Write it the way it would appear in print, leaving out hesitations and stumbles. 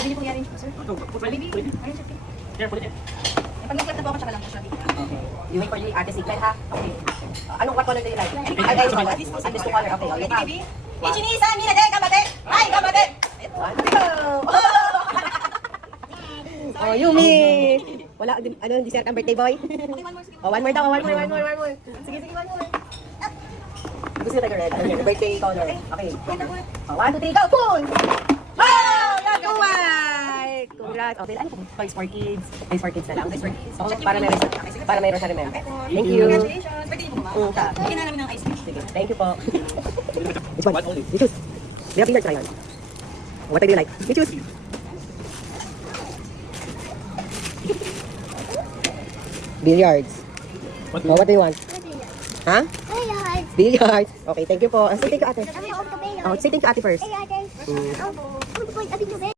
Pwede niyo pong i-arrange po, sir. Baby, arrange it. Pag nag-flat na po ako, tsaka lang po siya. Okay. You wait for the ate signet, ha? Okay. Anong what color do you like? Ay, what? And this two color. Okay, Ready, okay. baby? Ichinisan, minade, gamate! Ay, gamate! One, two, go! Oh, Yumi! Wala, ano, dessert ang birthday boy? Okay, one more, sige. Oh, one more daw, one more. Sige, sige, one more. Gusto nyo tayo red? Ano yun? Birthday color. Okay. Oh, 1, 2, 3, go! Pull! Oh! That's white! Congrats! Okay, ano po? Toys for kids. Toys for kids na lang. Toys for kids. Oh, para may sa remember. Thank you. Congratulations. Pwede niyo po ba? Bigyan na namin ng ice cream. Sige, thank you po. Which one? You choose. We have dinner try on. What do you like? You choose. Billiards. Oh, what do you want? Ha? Billiards. Okay, thank you po. Say thank you ate. Oh, say thank you ate first. Hey, ate.